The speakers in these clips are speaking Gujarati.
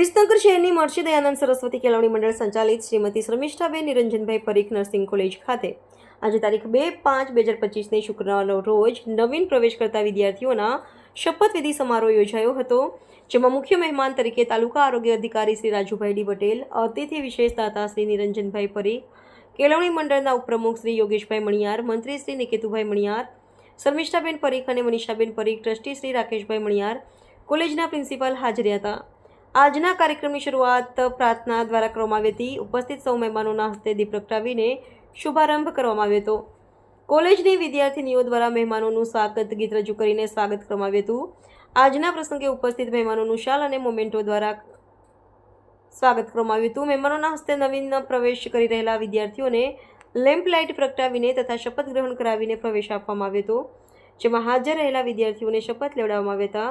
વિસનગર શહેરની મહર્ષિ દયાનંદ સરસ્વતી કેળવણી મંડળ સંચાલિત શ્રીમતી શર્મિષ્ઠાબેન નિરંજનભાઈ પરીખ નર્સિંગ કોલેજ ખાતે. આજે તારીખ બે પાંચ બે હજાર પચીસને શુક્રવારનો રોજ નવીન પ્રવેશ કરતા વિદ્યાર્થીઓના શપથવિધિ સમારોહ યોજાયો હતો, જેમાં મુખ્ય મહેમાન તરીકે તાલુકા આરોગ્ય અધિકારી શ્રી રાજુભાઈ ડી પટેલ, અતિથિ વિશેષ દાતા શ્રી નિરંજનભાઈ પરીખ, કેળવણી મંડળના ઉપપ્રમુખ શ્રી યોગેશભાઈ મણિયાર, મંત્રી શ્રી નિકેતુભાઈ મણિયાર, શર્મિષ્ઠાબેન પરીખ અને મનીષાબેન પરીખ, ટ્રસ્ટી શ્રી રાકેશભાઈ મણિયાર, કોલેજના પ્રિન્સિપાલ હાજર હતા. આજના કાર્યક્રમની શરૂઆત પ્રાર્થના દ્વારા કરવામાં આવી હતી. ઉપસ્થિત સૌ મહેમાનોના હસ્તે દીપ પ્રગટાવીને શુભારંભ કરવામાં આવ્યો હતો. કોલેજની વિદ્યાર્થીનીઓ દ્વારા મહેમાનોનું સ્વાગત ગીત રજૂ કરીને સ્વાગત કરવામાં આવ્યું હતું. આજના પ્રસંગે ઉપસ્થિત મહેમાનોનું શાલ અને મોમેન્ટો દ્વારા સ્વાગત કરવામાં આવ્યું હતું. મહેમાનોના હસ્તે નવીન પ્રવેશ કરી રહેલા વિદ્યાર્થીઓને લેમ્પ લાઇટ પ્રગટાવીને તથા શપથ ગ્રહણ કરાવીને પ્રવેશ આપવામાં આવ્યો હતો. જેમાં હાજર રહેલા વિદ્યાર્થીઓને શપથ લેવડાવવામાં આવ્યા હતા.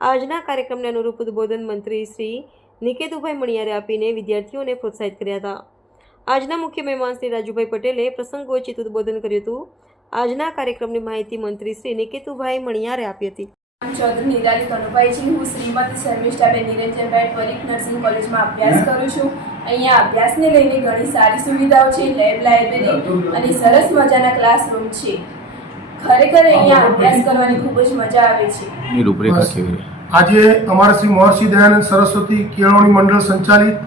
આજના કાર્યક્રમને અનુરૂપ ઉદ્બોધન મંત્રી શ્રી નિકેતુભાઈ મણિયારે આપીને વિદ્યાર્થીઓને પ્રોત્સાહિત કર્યા હતા. આજના મુખ્ય મહેમાન શ્રી રાજુભાઈ પટેલે પ્રસંગોચિત ઉદ્બોધન કર્યું હતું. આજના કાર્યક્રમની માહિતી મંત્રી શ્રી નિકેતુભાઈ મણિયારે આપી હતી. ચૌધરી નિરાલી કનુભાઈજી હું શ્રીમતી શર્મિષ્ઠાબેન નિરંજનભાઈ પરીખ નર્સિંગ કોલેજમાં અભ્યાસ કરું છું. અહીંયા અભ્યાસને લઈને ઘણી સારી સુવિધાઓ છે લેબ લાઇબ્રેરી અને સરસ મજાના ક્લાસરૂમ છે. ખરેખર અહીંયા અભ્યાસ કરવાની ખૂબ જ મજા આવે છે. ની રૂપરેખા કેવી આજે અમારા શ્રી મહર્ષિ દયાનંદ સરસ્વતી કેળવણી મંડળ સંચાલિત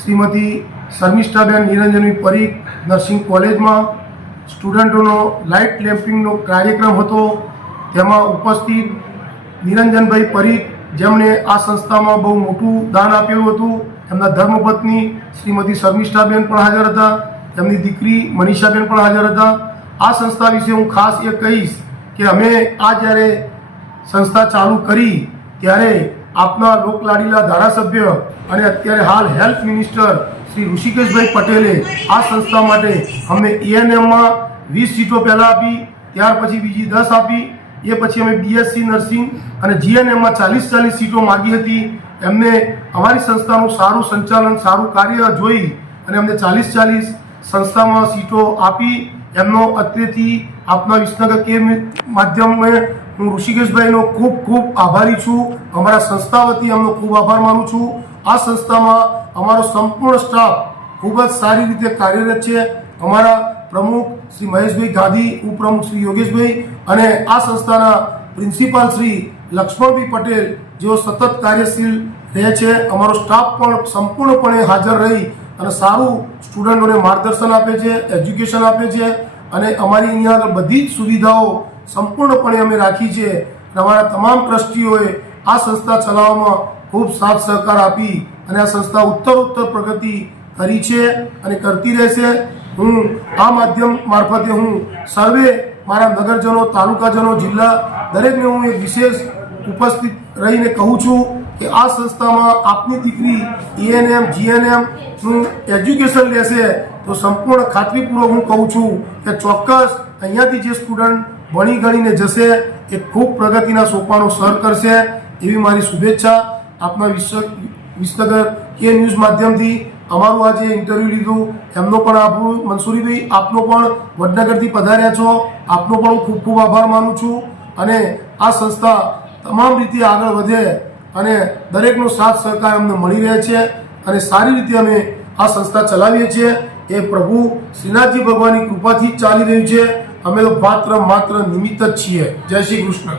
શ્રીમતી શર્મિષ્ઠાબેન નિરંજનભાઈ પરીખ નર્સિંગ કોલેજમાં સ્ટુડન્ટોનો લાઇટ લેમ્પિંગનો કાર્યક્રમ હતો. તેમાં ઉપસ્થિત નિરંજનભાઈ પરીખ જેમણે આ સંસ્થામાં બહુ મોટું દાન આપેલું હતું. એમના ધર્મપત્ની શ્રીમતી શર્મિષ્ઠાબેન પણ હાજર હતા. તેમની દીકરી મનીષાબેન પણ હાજર હતા. આ સંસ્થા વિશે હું ખાસ એ કહીશ કે અમે આ જ્યારે સંસ્થા ચાલુ કરી, ત્યારે આપના લોકલાડીલા ધારાસભ્ય અને અત્યારે હાલ હેલ્થ મિનિસ્ટર શ્રી ઋષિકેશભાઈ પટેલે આ સંસ્થા માટે અમને એએનએમમાં વીસ સીટો પહેલાં આપી, ત્યાર પછી બીજી દસ આપી, એ પછી અમે બીએસસી નર્સિંગ અને જીએનએમમાં ચાલીસ ચાલીસ સીટો માગી હતી. એમને અમારી સંસ્થાનું સારું સંચાલન, સારું કાર્ય જોઈ અને અમને ચાલીસ ચાલીસ સંસ્થામાં સીટો આપી એમનો અત્રેથી આપના વિસનગર કે માધ્યમે હું ઋષિકેશભાઈનો ખૂબ ખૂબ આભારી છું. અમારા સંસ્થા વતી એમનો ખૂબ આભાર માનું છું. આ સંસ્થામાં અમારો સંપૂર્ણ સ્ટાફ ખૂબ જ સારી રીતે કાર્યરત છે. અમારા પ્રમુખ શ્રી મહેશભાઈ ગાંધી, ઉપપ્રમુખ શ્રી યોગેશભાઈ અને આ સંસ્થાના પ્રિન્સિપાલ શ્રી લક્ષ્મણભાઈ પટેલ જેઓ સતત કાર્યશીલ રહે છે. અમારો સ્ટાફ પણ સંપૂર્ણપણે હાજર રહી અને સારું સ્ટુડન્ટોને માર્ગદર્શન આપે છે, એજ્યુકેશન આપે છે અને અમારી અહીંયા આગળ બધી જ સુવિધાઓ સંપૂર્ણપણે અમે રાખી છે. અમારા તમામ ટ્રસ્ટીઓએ આ સંસ્થા ચલાવવામાં ખૂબ સાથ સહકાર આપી અને આ સંસ્થા ઉત્તર ઉત્તર પ્રગતિ કરી છે અને કરતી રહેશે. હું આ માધ્યમ મારફતે હું સર્વે મારા નગરજનો, તાલુકાજનો, જિલ્લા દરેકને હું એક વિશેષ ઉપસ્થિત રહીને કહું છું. કે આ સંસ્થામાં આપની દીકરી ઈએનએમ જીએનએમનું એજ્યુકેશન લેશે, તો સંપૂર્ણ ખાતરીપૂર્વક હું કહું છું કે ચોક્કસ અહીંયાથી જે સ્ટુડન્ટ ભણી ગણીને જશે, એ ખૂબ પ્રગતિના સોપાનો સર કરશે. એવી મારી શુભેચ્છા. આપના વિશ્વ વિસનગર કે ન્યૂઝ માધ્યમથી અમારું આજે ઇન્ટરવ્યૂ લીધું. એમનો પણ આભાર, મનસુરીભાઈ, આપનો પણ વડનગરથી પધાર્યા છો. આપનો પણ હું ખૂબ ખૂબ આભાર માનું છું. અને આ સંસ્થા તમામ રીતે આગળ વધે. અને દરેકનો સાથ સહકાર અમને મળી રહે છે અને સારી રીતે અમે આ સંસ્થા ચલાવીએ છીએ. એ પ્રભુ શ્રીનાથજી ભગવાનની કૃપાથી ચાલી રહ્યું છે. અમે તો માત્ર માત્ર નિમિત્ત જ છીએ. જય શ્રી કૃષ્ણ.